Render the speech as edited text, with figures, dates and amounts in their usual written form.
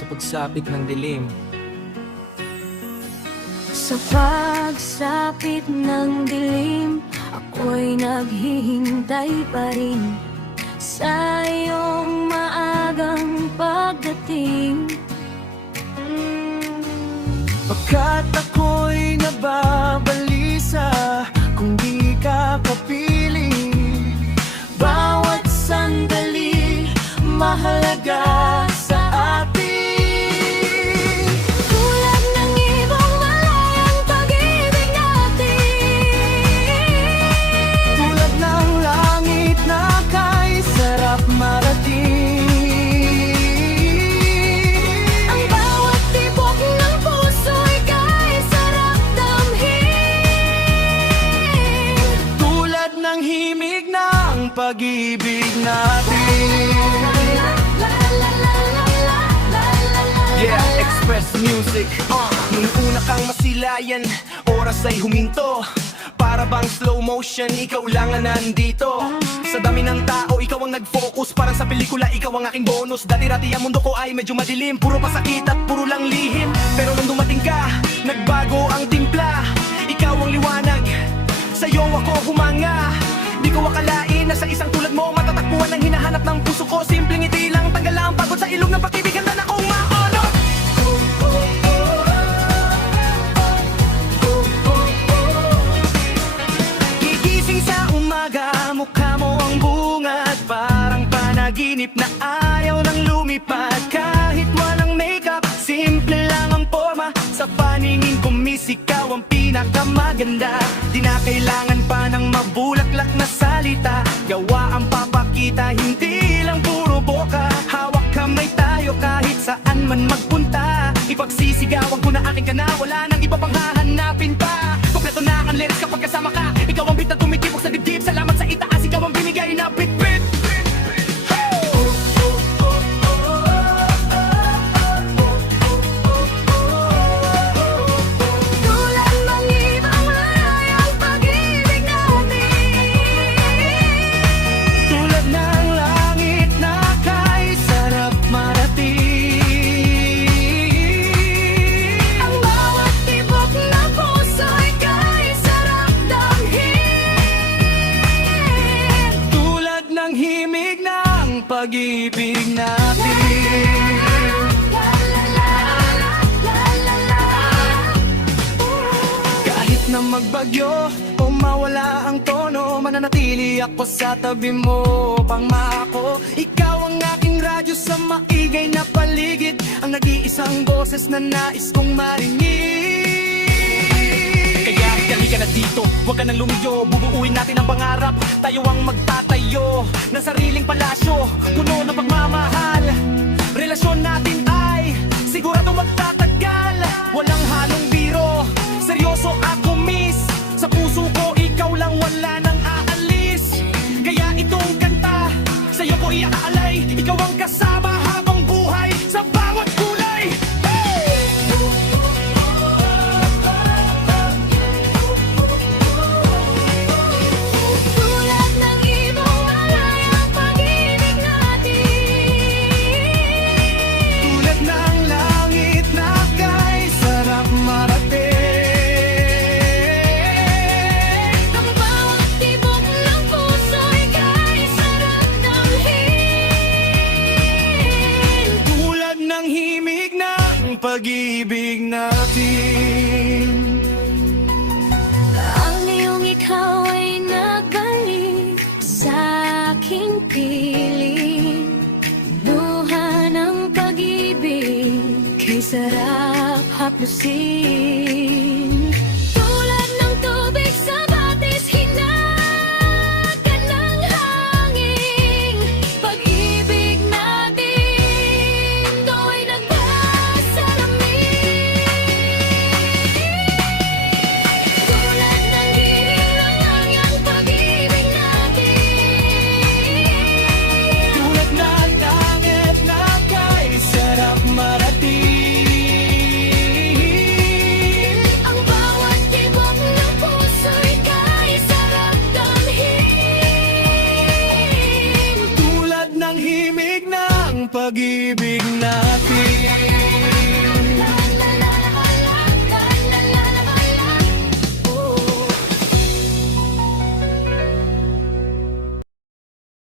sa pagsapit ng dilim. Sa pagsapit ng dilim, ako'y naghihintay pa rin sa iyong maagang pagdating. Pagkat ako'y nababalisa kung di ka kapiling. Bawat sandali mahalaga sa atin. Tulad ng ibang malayang pag-ibig natin, Tulad ng langit na kay sarap marating. ang bawat tibok ng puso'y kay sarap damhin. Tulad ng himig ng pag-ibig natin. Yeah, Express Music. Nung una kang masilayan, oras ay huminto. Para bang slow motion, ikaw lang ang nandito. Sa dami ng tao, ikaw ang nag-focus. Parang sa pelikula, ikaw ang aking bonus. Dati-dati ang mundo ko ay medyo madilim, puro pasakit at puro lang lihim. Pero nung dumating ka, nagbago ang timpla. Ikaw ang liwanag, sa'yo ako humanga. Di ko akalain na sa isang tulad mo matatakbuhan ang hinahanap ng puso ko. Simpleng ngiti lang, tanggal lang ang pagod sa ilog ng pag-ibig. Handa na akong maonot. Gigising sa umaga, mukha mo ang bunga at parang panaginip na ayaw nang lumipad. Kahit walang makeup, simple lang ang forma. Sa paningin ko, miss, ikaw ang pinakamaganda. Di na kailangan pa ng mabulaklak na salita. Gawa ang papakita, hindi lang puro boka. Hawak kamay tayo kahit saan man magpunta. Ipagsisigawan ko na aking ka na, wala nang iba pang hahanapin pa. Kompleto na ang lyrics kapag kasama ka. Ikaw ang beat na tumitibok sa dibdib. Salamat sa itaas, ikaw ang binigay na bit-bit. Tulad ng ibang malayang pag-ibig natin, Tulad ng langit na kay sarap marating. ang bawat tibok ng puso'y kay sarap damhin. Tulad ng himig ng pag-ibig natin. Kahit na magbagyo o mawala ang tono, mananatili ako sa tabi mo pang maako. Ikaw ang aking radyo sa maigay na paligid, ang nag-iisang boses na nais kong marinig. Kaya halika na dito, huwag ka nang lumiyo. Bubuuin natin ang pangarap, tayo ang magtatayo ng sariling palasyo, puno ng pagmamahal. Relasyon natin ay sigurado magtatagal. Walang halong biro, seryoso ako miss. Sa puso ko ikaw lang, wala nang aalis. Kaya itong kanta, sa'yo ko iaalay. Ikaw ang kasama habang buhay sa bawat kulay. Tulad ng ibang malayang pag-ibig natin, Tulad ng langit na kay sarap marating. ang bawat tibok ng puso'y kay sarap damhin. Tulad ng himig ng pag-ibig natin. Ang iyong ikaw ay nagbalik sa aking piling. Luha ng pag-ibig, kay sarap haplusin. Tulad ng tubig sa batis, hinaga ng hangin. Pag-ibig natin, do'y nagpasalamin. Tulad ng himig ng langang pag-ibig natin, Tulad ng langit na kay sarap marating. ang bawat tibok ng puso'y kay sarap damhin. Tulad ng himig ng pag-ibig